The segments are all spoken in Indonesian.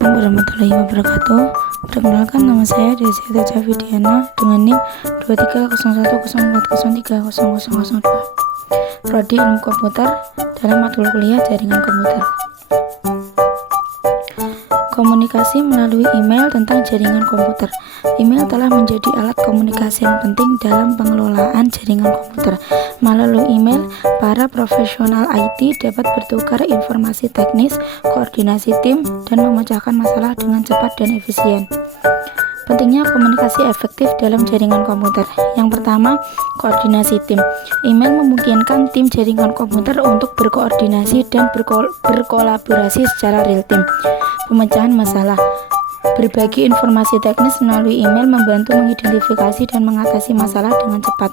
Warahmatullahi wabarakatuh. Perkenalkan, nama saya Desi Ataja Widiana dengan NIM 230104030002. Prodi Ilmu Komputer dalam matkul kuliah Jaringan Komputer. Komunikasi melalui email tentang jaringan komputer. Email telah menjadi alat komunikasi yang penting dalam pengelolaan jaringan komputer. Melalui email, para profesional IT dapat bertukar informasi teknis, koordinasi tim, dan memecahkan masalah dengan cepat dan efisien. Pentingnya komunikasi efektif dalam jaringan komputer. Yang pertama, koordinasi tim. Email memungkinkan tim jaringan komputer untuk berkoordinasi dan berkolaborasi secara real time. Pemecahan masalah. Berbagi informasi teknis melalui email membantu mengidentifikasi dan mengatasi masalah dengan cepat.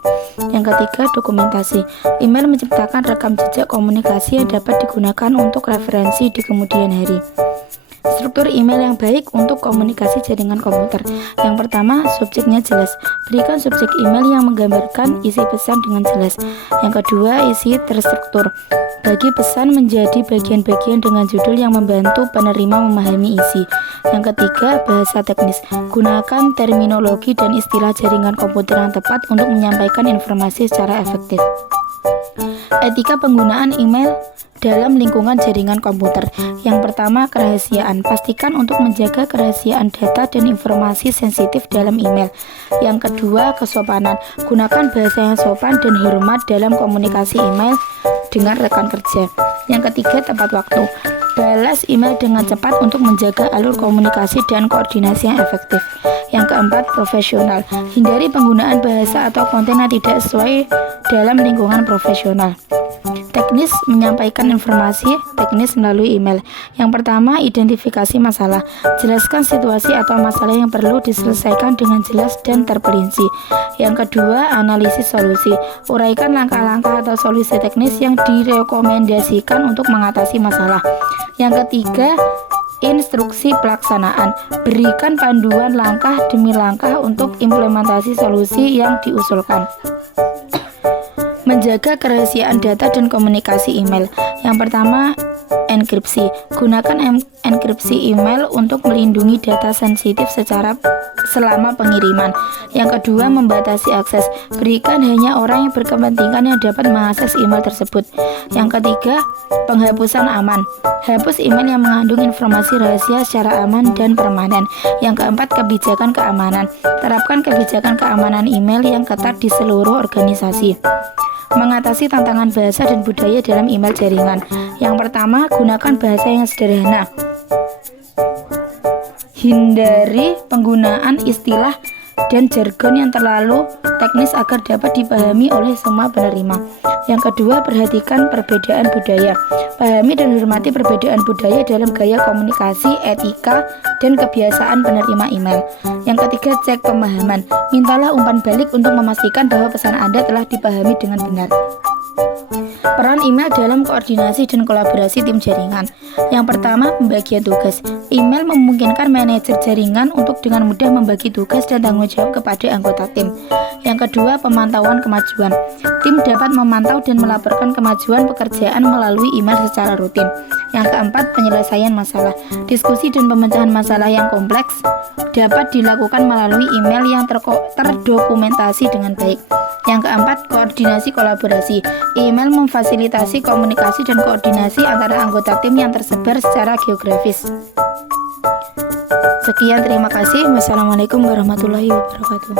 Yang ketiga, dokumentasi. Email menciptakan rekam jejak komunikasi yang dapat digunakan untuk referensi di kemudian hari. Struktur email yang baik untuk komunikasi jaringan komputer. Yang pertama, subjeknya jelas. Berikan subjek email yang menggambarkan isi pesan dengan jelas. Yang kedua, isi terstruktur. Bagi pesan menjadi bagian-bagian dengan judul yang membantu penerima memahami isi. Yang ketiga, bahasa teknis. Gunakan terminologi dan istilah jaringan komputer yang tepat untuk menyampaikan informasi secara efektif. Etika penggunaan email dalam lingkungan jaringan komputer. Yang pertama, kerahasiaan. Pastikan untuk menjaga kerahasiaan data dan informasi sensitif dalam email. Yang kedua, kesopanan. Gunakan bahasa yang sopan dan hormat dalam komunikasi email dengan rekan kerja. Yang ketiga, tepat waktu. Balas email dengan cepat untuk menjaga alur komunikasi dan koordinasi yang efektif. Yang keempat, profesional. Hindari penggunaan bahasa atau konten yang tidak sesuai dalam lingkungan profesional. Teknis, menyampaikan informasi teknis melalui email. Yang pertama, identifikasi masalah. Jelaskan situasi atau masalah yang perlu diselesaikan dengan jelas dan terperinci. Yang kedua, analisis solusi. Uraikan langkah-langkah atau solusi teknis yang direkomendasikan untuk mengatasi masalah. Yang ketiga, instruksi pelaksanaan. Berikan panduan langkah demi langkah untuk implementasi solusi yang diusulkan. Menjaga kerahasiaan data dan komunikasi email. Yang pertama, enkripsi. Gunakan enkripsi email untuk melindungi data sensitif selama pengiriman. Yang kedua, membatasi akses. Berikan hanya orang yang berkepentingan yang dapat mengakses email tersebut. Yang ketiga, penghapusan aman. Hapus email yang mengandung informasi rahasia secara aman dan permanen. Yang keempat, kebijakan keamanan. Terapkan kebijakan keamanan email yang ketat di seluruh organisasi. Mengatasi tantangan bahasa dan budaya dalam email jaringan. Yang pertama, gunakan bahasa yang sederhana. Hindari penggunaan istilah dan jargon yang terlalu teknis agar dapat dipahami oleh semua penerima. Yang kedua, perhatikan perbedaan budaya. Pahami dan hormati perbedaan budaya dalam gaya komunikasi, etika, dan kebiasaan penerima email. Yang ketiga, cek pemahaman. Mintalah umpan balik untuk memastikan bahwa pesan Anda telah dipahami dengan benar. Peran email dalam koordinasi dan kolaborasi tim jaringan. Yang pertama, pembagian tugas. Email memungkinkan manajer jaringan untuk dengan mudah membagi tugas dan tanggung jawab kepada anggota tim. Yang kedua, pemantauan kemajuan. Tim dapat memantau dan melaporkan kemajuan pekerjaan melalui email secara rutin. Yang keempat, penyelesaian masalah. Diskusi dan pemecahan masalah yang kompleks dapat dilakukan melalui email yang terdokumentasi dengan baik. Yang keempat, koordinasi kolaborasi. Email memfasilitasi komunikasi dan koordinasi antara anggota tim yang tersebar secara geografis. Sekian, terima kasih. Wassalamualaikum warahmatullahi wabarakatuh.